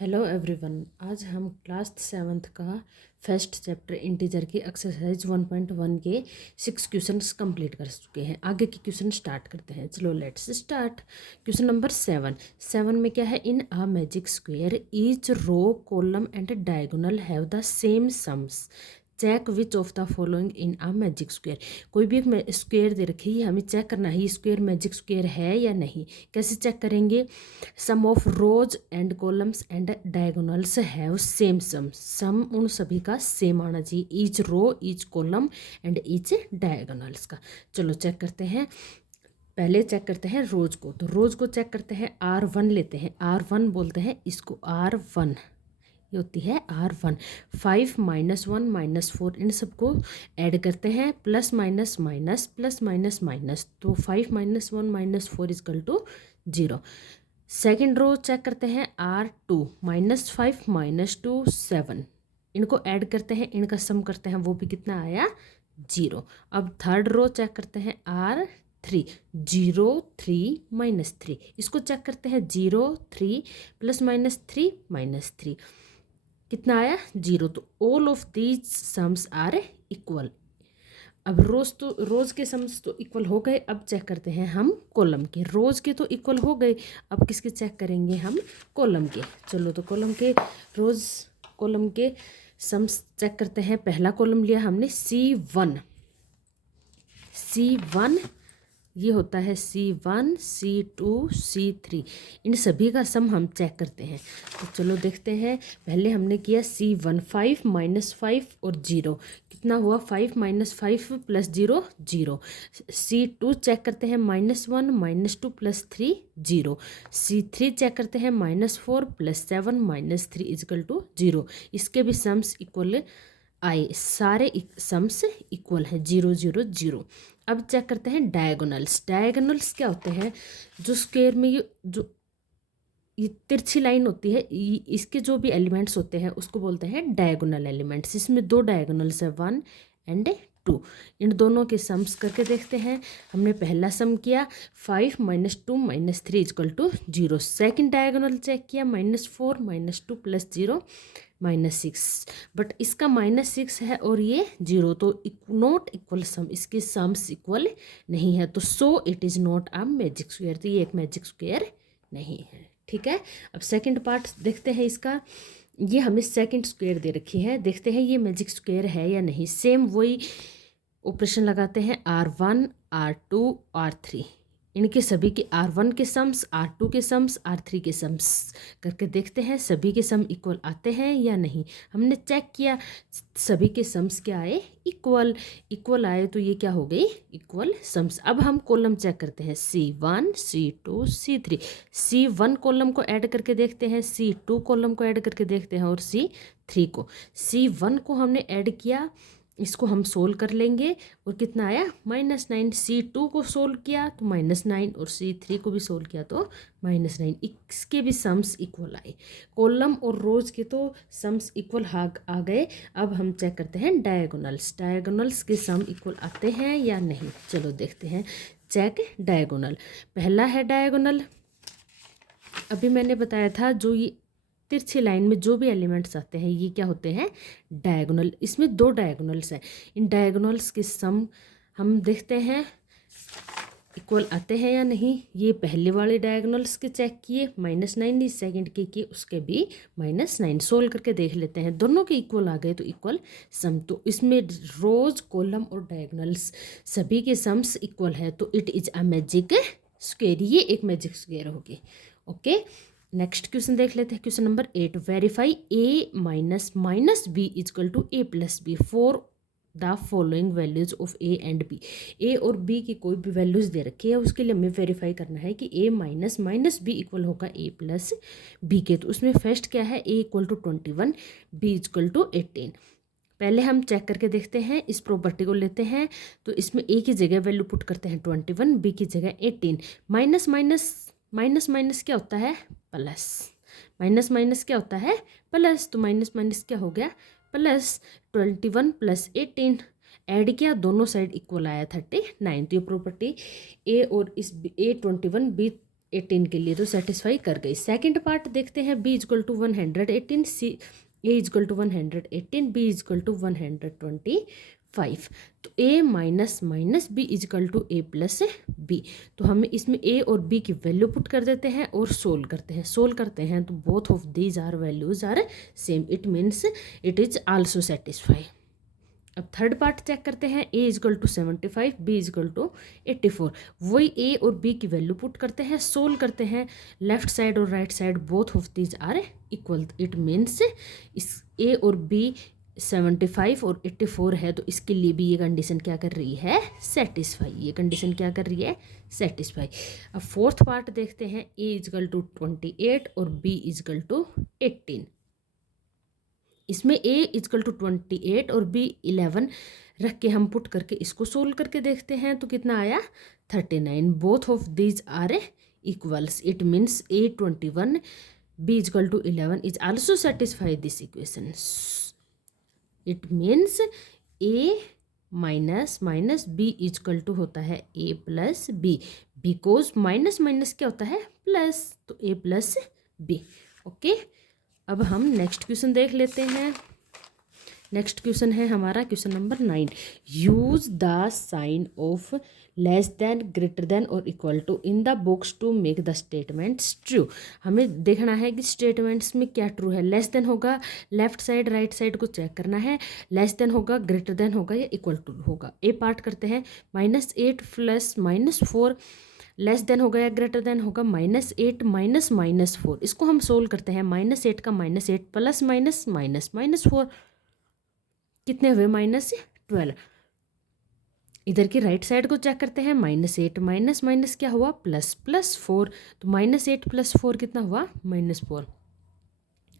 Hello everyone. आज हम class 7th का फर्स्ट चैप्टर इंटीजर की एक्सरसाइज 1.1 के 6 क्वेश्चंस कंप्लीट कर चुके हैं। आगे के क्वेश्चन स्टार्ट करते हैं। चलो लेट्स स्टार्ट। क्वेश्चन नंबर 7 में क्या है? In a magic square each row column and diagonal have the same sums, check which of the following in a magic square. कोई भी एक स्क्वायर दे रखी है, हमें चेक करना है ये स्क्वायर मैजिक स्क्वायर है या नहीं। कैसे चेक करेंगे? Sum of rows and columns and diagonals have same sum उन सभी का सेम आना चाहिए, each row each column and each diagonals का। चलो चेक करते हैं। पहले चेक करते हैं रोज को। तो रोज को चेक करते हैं, R1 लेते हैं, R1 बोलते हैं इसको, R1 ये होती है R1। 5 -1 -4 इन सबको ऐड करते हैं, plus minus minus plus minus minus, तो 5 -1 -4 is equal to 0। Second row check करते हैं, R2 -5 -2 7 इनको ऐड करते हैं, इनका सम करते हैं, वो भी कितना आया? 0। अब थर्ड रो चेक करते हैं, R3 0 3 -3 इसको चेक करते हैं, 0 3 +-3 -3 कितना आया? 0। तो all of these sums are equal. अब रोज के सम्स तो इक्वल हो गए। अब चेक करते हैं हम कॉलम के। रोज के तो इक्वल हो गए, अब किसके चेक करेंगे हम? कॉलम के। चलो तो कॉलम के, रोज कॉलम के सम्स चेक करते हैं। पहला कॉलम लिया हमने C1 ये होता है C1 C2 C3, इन सभी का सम हम चेक करते हैं। तो चलो देखते हैं। पहले हमने किया C1 5 -5 और 0 कितना हुआ? 5 -5 + 0 0। C2 चेक करते हैं, -1 -2 + 3 0। C3 चेक करते हैं, -4 + 7 -3 इजकल टू 0। इसके भी सम्स इक्वल आए, सारे सम्स इक्वल हैं, 0 0 0। अब चेक करते हैं डायगोनल्स। डायगोनल्स क्या होते हैं? जो स्क्वायर में ये तिरछी लाइन होती है, इसके जो भी एलिमेंट्स होते हैं उसको बोलते हैं डायगोनल एलिमेंट्स। इसमें दो डायगोनल्स है, 1 एंड 2। इन दोनों के सम्स करके देखते हैं। हमने पहला सम किया 5 -2 -3 is equal to 0। Second diagonal check किया, -4 -2 + 0 -6, बट इसका -6 है और ये 0, तो नॉट इक्वल सम, इसके सम्स इक्वल नहीं है, तो so it is not a magic square. तो ये एक मैजिक स्क्वायर नहीं है। ठीक है। अब सेकंड पार्ट देखते हैं इसका। ये हमें सेकंड स्क्वायर दे रखी है, देखते हैं ये मैजिक स्क्वायर है या नहीं। सेम वही ऑपरेशन लगाते हैं, R1 R2 R3 इनके सभी के R1 के सम्स, R2 के सम्स, R3 के सम्स करके देखते हैं सभी के सम इक्वल आते हैं या नहीं। हमने चेक किया, सभी के सम्स क्या आए? इक्वल आए, तो ये क्या हो गई? Equal sums. अब हम कॉलम चेक करते हैं, C1 C2 C3। C1 column को ऐड करके देखते हैं, C2 कॉलम को ऐड करके देखते हैं, और C3 को। C1 को हमने ऐड किया, इसको हम सोल्व कर लेंगे, और कितना आया? -9। C2 को सोल्व किया तो -9, और C3 को भी सोल्व किया तो -9। इसके भी सम्स इक्वल आए। कॉलम और रोज के तो सम्स इक्वल आ गए। अब हम चेक करते हैं डायगोनल्स के सम इक्वल आते हैं या नहीं। चलो देखते हैं। Check diagonal. पहला है डायगोनल, अभी मैंने बताया था, जो ये तिरछी लाइन में जो भी एलिमेंट्स आते हैं ये क्या होते हैं? डायगोनल। इसमें दो डायगोनल्स हैं, इन डायगोनल्स के सम हम देखते हैं इक्वल आते हैं या नहीं। ये पहले वाले डायगोनल्स के चेक किए, -9, सेकंड के किए, उसके भी -9। सोल्व करके देख लेते हैं, दोनों के इक्वल आ गए तो इक्वल सम। तो इसमें रोज कॉलम और डायगोनल्स सभी के सम्स इक्वल है, तो it is a magic square. ये एक मैजिक स्क्वायर होगी। ओके, नेक्स्ट क्वेश्चन देख लेते हैं। Question number 8, verify A - B is equal to A + B for the following values of A and B। A और B की कोई भी वैल्यूज दे रखी है, उसके लिए हमें वेरीफाई करना है कि A - B इक्वल होगा A + B के। तो उसमें फर्स्ट क्या है? A = 21, B = 18। पहले हम चेक करके देखते हैं, इस प्रॉपर्टी को लेते हैं, तो इसमें A की जगह वैल्यू पुट करते हैं 21, B की जगह 18। माइनस माइनस क्या होता है? प्लस। माइनस माइनस क्या होता है? प्लस। तो माइनस माइनस क्या हो गया? प्लस। 21 + 18 ऐड किया, दोनों साइड इक्वल आया 39। तो ये प्रॉपर्टी A और इस A 21 B 18 के लिए तो सेटिस्फाई कर गई। सेकंड पार्ट देखते हैं, b is equal to 118, C a is equal to 118, b is equal to 125। तो a minus minus b is equal to a plus b। तो हमें इसमें a और b की वैल्यू पुट कर देते हैं और सोल्व करते हैं तो both of these are values are same, it means it is also satisfy. अब थर्ड पार्ट चेक करते हैं, a is equal to 75, b is equal to 84। वही a और b की वैल्यू पुट करते हैं, सोल्व करते हैं, लेफ्ट साइड और right side both of these are equal, it means इस a और b 75 और 84 है तो इसके लिए भी ये कंडीशन क्या कर रही है, सेटिस्फाई। ये कंडीशन क्या कर रही है, सेटिस्फाई। अब फोर्थ पार्ट देखते हैं, a इजक्वल टू 28 और b इजक्वल टू 18। इसमें a इजक्वल टू 28 और b 11 रख के हम पुट करके इसको सोल्व करके देखते हैं तो कितना आया, 39। Both of these are equals, it means a 21 b is equal to 11 is also satisfy this equation. It means a minus minus b is equal to होता है a plus b, because minus minus क्या होता है, प्लस, तो a plus b। Okay, अब हम next question देख लेते हैं। नेक्स्ट क्वेश्चन है हमारा question number 9। Use the sign of less than, greater than और equal to in the box to make the statements true. हमें देखना है कि स्टेटमेंट्स में क्या ट्रू है। लेस देन होगा, लेफ्ट साइड राइट साइड को चेक करना है, लेस देन होगा, ग्रेटर देन होगा या इक्वल टू होगा। ए पार्ट करते हैं, -8 प्लस -4 लेस देन होगा या ग्रेटर देन होगा, -8 माइनस -4। इसको हम सोल्व करते हैं, -8 का -8 प्लस माइनस माइनस -4 कितने हुए, -12। इधर की राइट साइड को चेक करते हैं, -8 माइनस माइनस क्या हुआ, प्लस प्लस 4। तो -8 प्लस 4 कितना हुआ, -4।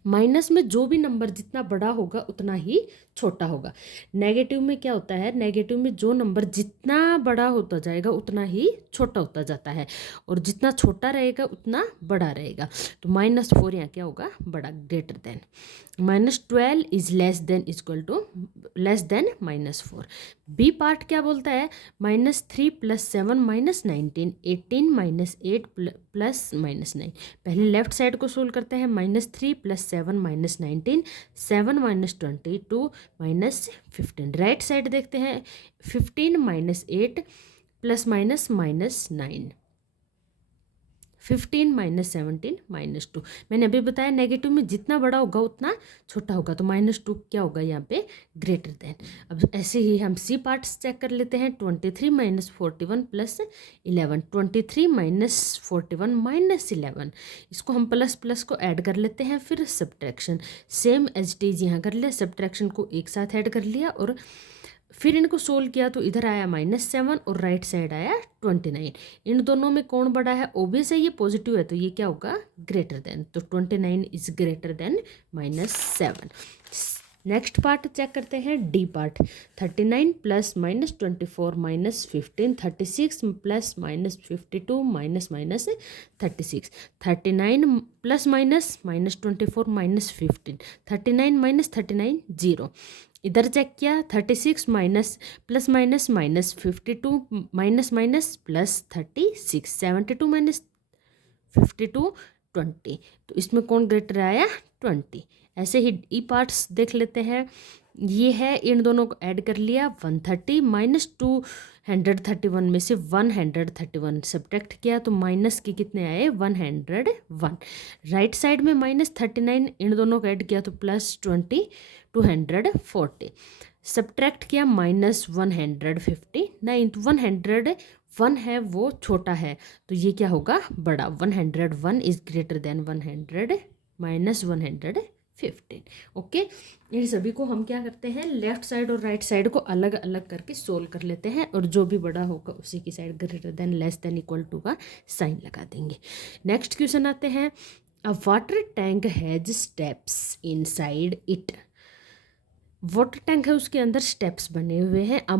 माइनस में जो भी नंबर जितना बड़ा होगा उतना ही छोटा होगा। नेगेटिव में क्या होता है, नेगेटिव में जो नंबर जितना बड़ा होता जाएगा उतना ही छोटा होता जाता है, और जितना छोटा रहेगा उतना बड़ा रहेगा। तो -4 यहाँ क्या होगा, बड़ा, greater than. -12 is less than equal to less than -4। B part क्या बोलता है, -3 प्लस 7 -19, 18 -8 प्लस -9। पहले लेफ्ट साइड को सोल्व करते हैं, -3 प्लस 7 -19, 7 -22 -15। राइट साइड देखते हैं, 15 -8 प्लस -9, 15 -17 -2। मैंने अभी बताया नेगेटिव में जितना बड़ा होगा उतना छोटा होगा, तो -2 क्या होगा यहाँ पे, ग्रेटर देन। अब ऐसे ही हम सी पार्ट्स चेक कर लेते हैं, 23 -41 प्लस 11, 23 -41 -11। इसको हम प्लस प्लस को ऐड कर लेते हैं, फिर subtraction same as it is यहाँ कर लिया, सब्ट्रैक्शन को एक साथ ऐड कर लिया और फिर इनको सोल्व किया तो इधर आया -7 और राइट साइड आया 29। इन दोनों में कौन बड़ा है, ओबियस है ये पॉजिटिव है तो ये क्या होगा, ग्रेटर देन। तो 29 is greater than -7। Next part check करते हैं, D part. 39 plus -24 -15, 36 plus -52 -36, 39 plus -24 -15, 39 -39 0। इधर चेक किया, 36 minus plus minus -52 minus plus 36, 72 -52 20। तो इसमें कौन ग्रेटर आया, 20। ऐसे ही ई पार्ट्स देख लेते हैं, ये है, इन दोनों को ऐड कर लिया, 130 -231 में से 131 सब्ट्रैक्ट किया तो माइनस के कितने आए, 101। राइट साइड में -39, इन दोनों को ऐड किया तो +20 240। सब्ट्रैक्ट किया -159, तो 101 है वो छोटा है तो ये क्या होगा, बड़ा। 101 इज ग्रेटर देन 100 -115। ओके, इन सभी को हम क्या करते हैं, लेफ्ट साइड और राइट साइड को अलग अलग करके सोल्व कर लेते हैं और जो भी बड़ा होगा उसी की side greater than less than equal to का साइन लगा देंगे। नेक्स्ट क्वेश्चन आते हैं, a water tank has steps inside it. Water tank है, उसके अंदर स्टेप्स बने हुए हैं। A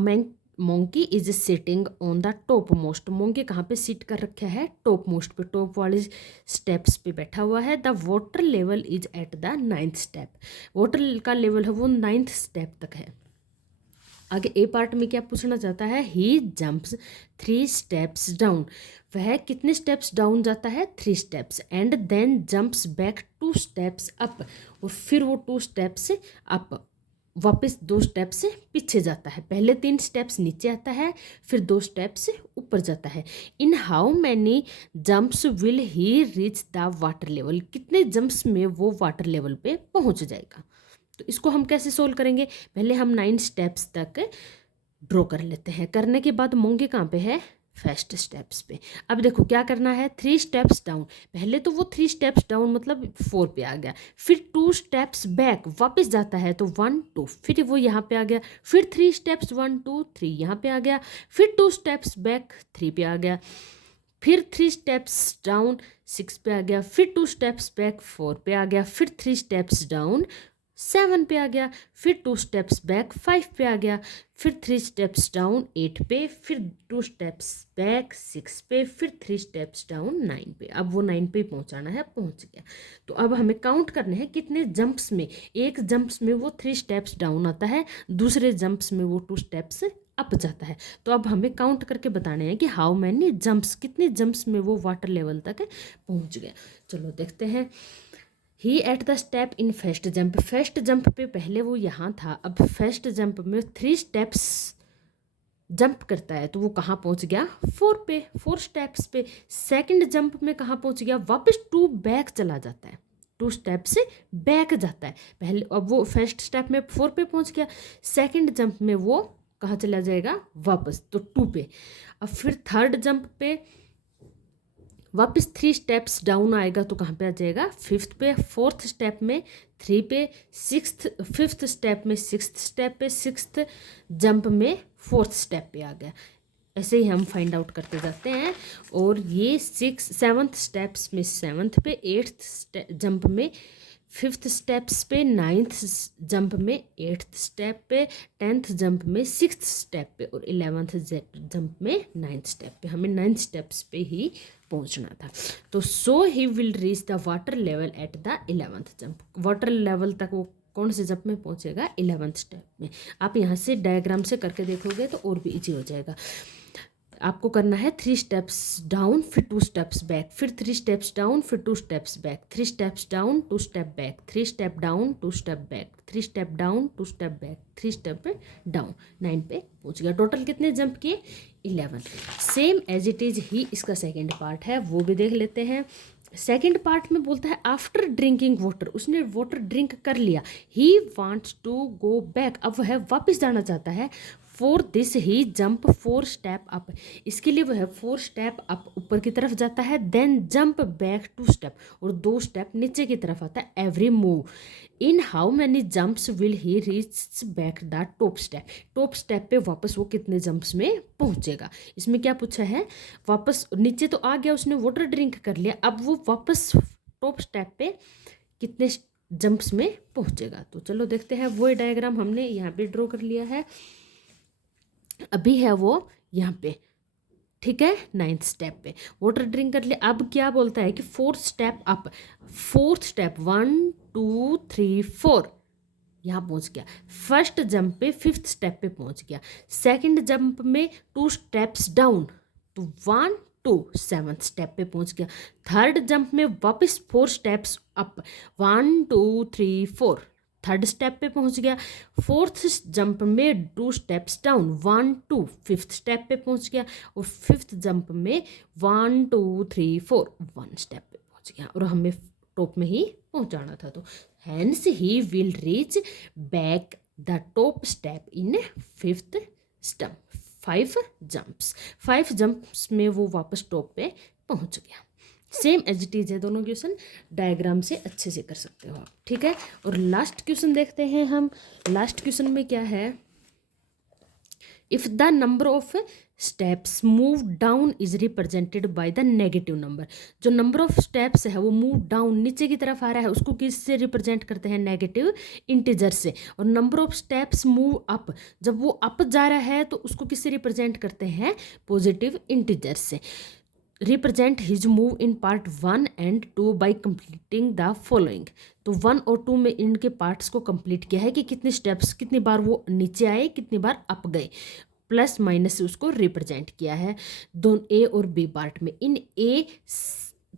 monkey is sitting on the topmost. Monkey कहाँ पे सिट कर रखा है, टॉप मोस्ट पे, टॉप वाले स्टेप्स पे बैठा हुआ है। The water level is at the 9th step. Water का लेवल है वो 9th स्टेप तक है। आगे ए पार्ट में क्या पूछना चाहता है, ही जंप्स 3 स्टेप्स डाउन, वह कितने स्टेप्स डाउन जाता है, 3 steps, and then jumps back 2 steps up, और फिर वो 2 स्टेप्स अप वापस 2 स्टेप्स पीछे जाता है, पहले 3 स्टेप्स नीचे आता है, फिर 2 स्टेप्स ऊपर जाता है। In how many jumps will he reach the water level, कितने जंप्स में वो वाटर लेवल पे पहुंच जाएगा। तो इसको हम कैसे सोल्व करेंगे, पहले हम 9 स्टेप्स तक ड्रॉ कर लेते हैं। करने के बाद मोंगे कहाँ पे है, फर्स्ट स्टेप्स पे। अब देखो क्या करना है, 3 स्टेप्स डाउन, पहले तो वो 3 स्टेप्स डाउन मतलब 4 पे आ गया, फिर 2 स्टेप्स बैक वापस जाता है तो 1 2, फिर वो यहाँ पे आ गया, फिर 3 स्टेप्स 1 2 3 यहाँ पे आ गया, फिर 2 स्टेप्स बैक 3 पे आ गया, फिर 3 स्टेप्स डाउन 6 पे आ गया, फिर 2 स्टेप्स बैक 4 पे आ गया, फिर 3 स्टेप्स डाउन 7 पे आ गया, फिर 2 स्टेप्स बैक 5 पे आ गया, फिर 3 स्टेप्स डाउन 8 पे, फिर 2 स्टेप्स बैक 6 पे, फिर 3 स्टेप्स डाउन 9 पे। अब वो 9 पे पहुंचाना है, पहुंच गया। तो अब हमें काउंट करने हैं कितने जंप्स में, एक जंप्स में वो 3 स्टेप्स डाउन आता है, दूसरे जंप्स में वो 2 स्टेप्स अप जाता है। तो अब हमें काउंट करके बताने हैं कि हाउ मैनी जंप्स, कितने जंप्स में वो वाटर लेवल तक पहुंच गया। चलो देखते हैं। He at the step in first jump, first jump पे पहले वो यहाँ था, अब फर्स्ट जंप में 3 स्टेप्स जंप करता है तो वो कहाँ पहुँच गया, 4 पे, 4 स्टेप्स पे। सेकंड जंप में कहाँ पहुँच गया, वापस 2 बैक चला जाता है, 2 स्टेप से बैक जाता है। पहले अब वो फर्स्ट स्टेप में 4 पे पहुँच गया, सेकंड जंप में वो कहाँ चला जाएगा, वापस तो 2 पे। अब फिर थर्ड जंप पे वापस 3 स्टेप्स डाउन आएगा तो कहाँ पे आ जाएगा, 5th पे, 4th स्टेप में 3 पे, 5th स्टेप में 6th स्टेप पे, 6th जंप में 4th स्टेप पे आ गया। ऐसे ही हम फाइंड आउट करते जाते हैं। और ये 7th स्टेप्स में 7th पे, 8th जंप में 5th स्टेप्स पे, 9th जंप में 8th स्टेप पे, 10th जंप में 6th स्टेप पे, और 11th जंप में 9th स्टेप पे। हमें 9th स्टेप्स पे ही पहुंचना था। तो so he will reach the water level at the 11th jump, water level तक वो कौन से जंप में पहुंचेगा, 11th स्टेप में। आप यहाँ से डायग्राम से करके देखोगे तो और भी इजी हो जाएगा। आपको करना है 3 स्टेप्स डाउन, फिर 2 स्टेप्स बैक, फिर 3 स्टेप्स डाउन, फिर 2 steps back, 3 steps down 2 step back, 3 step down 2 step back, 3 step down 2 step back, 3 step down, 9 पे पहुंच गया। टोटल कितने जंप किए, 11। सेम एज इट इज ही इसका सेकेंड पार्ट है, वो भी देख लेते हैं। सेकेंड पार्ट में बोलता है आफ्टर ड्रिंकिंग वाटर, उसने वाटर ड्रिंक कर लिया, he wants to go back, अब वह वापस जाना चाहता है। For this he jump 4 step up, इसके लिए वह 4 स्टेप अप ऊपर की तरफ जाता है, देन जंप बैक 2 स्टेप, और 2 स्टेप नीचे की तरफ आता है every move. In how many jumps will he reach back the top step, top step पे वापस वो कितने जंप्स में पहुंचेगा। इसमें क्या पूछा है, वापस नीचे तो आ गया, उसने वाटर ड्रिंक कर लिया, अब वो वापस टॉप स्टेप पे कितने जंप्स में पहुंचेगा। तो चलो देखते हैं, वो डायग्राम हमने यहाँ पे ड्रॉ कर लिया है, अभी है वो यहाँ पे, ठीक है। 9th स्टेप पे वाटर ड्रिंक कर लिया, अब क्या बोलता है कि 4 स्टेप अप, 4th स्टेप 1 2 3 4 यहाँ पहुँच गया। फर्स्ट जंप पे 5th स्टेप पे पहुँच गया, सेकंड जंप में 2 स्टेप्स डाउन तो 1 2 7th स्टेप पे पहुँच गया। थर्ड जंप में वापस 4 स्टेप्स अप 1 2 3 4 थर्ड स्टेप पे पहुंच गया। 4th जंप में 2 स्टेप्स डाउन 1 2 5th स्टेप पे पहुंच गया, और 5th जंप में 1 2 3 4 1 स्टेप पे पहुंच गया, और हमें टॉप में ही पहुंचाना था। तो hence he will reach back the top step in 5th step, 5 jumps में वो वापस टॉप पे पहुंच गया। सेम एज इट इज है, दोनों क्वेश्चन डायग्राम से अच्छे से कर सकते हो आप, ठीक है। और लास्ट क्वेश्चन देखते हैं हम। लास्ट क्वेश्चन में क्या है, if the number of steps move down is represented by the negative number, जो नंबर ऑफ स्टेप्स है वो मूव डाउन नीचे की तरफ आ रहा है, उसको किससे रिप्रेजेंट करते हैं, नेगेटिव इंटीजर से। और number of steps move up, जब वो अप जा रहा है तो उसको किससे रिप्रेजेंट करते हैं, पॉजिटिव इंटीजर से। Represent his move in part 1 and 2 bye completing the following. तो 1 और 2 में इनके पार्ट्स को कंप्लीट किया है कि कितने स्टेप्स, कितनी बार वो नीचे आए, कितनी बार अप गए, प्लस माइनस से उसको रिप्रेजेंट किया है दोनों ए और बी पार्ट में। इन ए,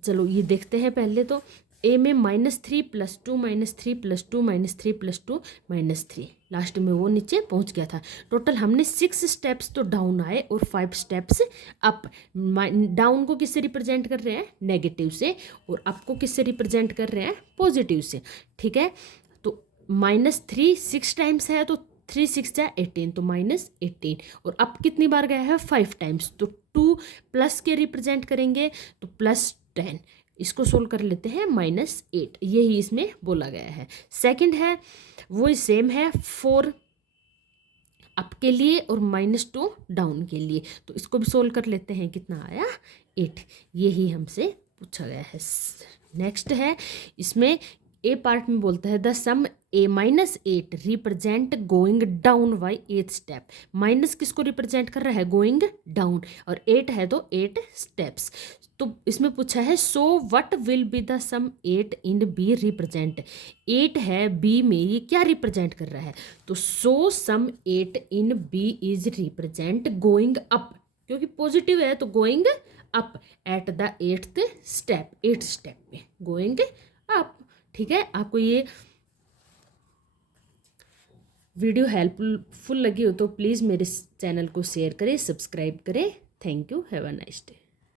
चलो ये देखते हैं पहले। तो ए में -3 + 2 -3 + 2 -3 + 2 -3, लास्ट में वो नीचे पहुंच गया था। टोटल हमने 6 स्टेप्स तो डाउन आए और 5 स्टेप्स अप। डाउन को किससे रिप्रेजेंट कर रहे हैं? नेगेटिव से, और अप को किससे रिप्रेजेंट कर रहे हैं? पॉजिटिव से। ठीक है, तो -3 6 टाइम्स है, तो 3 6 = 18, तो -18। और अप कितनी बार गया है? 5 टाइम्स, तो 2 प्लस के रिप्रेजेंट करेंगे तो +10। इसको सोल्व कर लेते हैं, -8, यही इसमें बोला गया है। सेकंड है वो सेम है, 4 अप के लिए और -2 डाउन के लिए, तो इसको भी सोल्व कर लेते हैं। कितना आया? 8, यही हमसे पूछा गया है। नेक्स्ट है, इसमें ए पार्ट में बोलता है the sum A -8 represent going down by 8 step. Minus किसको रिप्रेजेंट कर रहा है? गोइंग डाउन, और 8 है तो 8 स्टेप्स। तो इसमें पूछा है so what will be the sum 8 in B represent. 8 है बी में, ये क्या रिप्रेजेंट कर रहा है? तो so sum 8 in B is represent going up, क्योंकि पॉजिटिव है तो going up at the 8th step, 8 step में गोइंग अप। ठीक है, आपको ये वीडियो हेल्पफुल लगी हो तो प्लीज़ मेरे चैनल को शेयर करें, सब्सक्राइब करें। Thank you, have a nice day.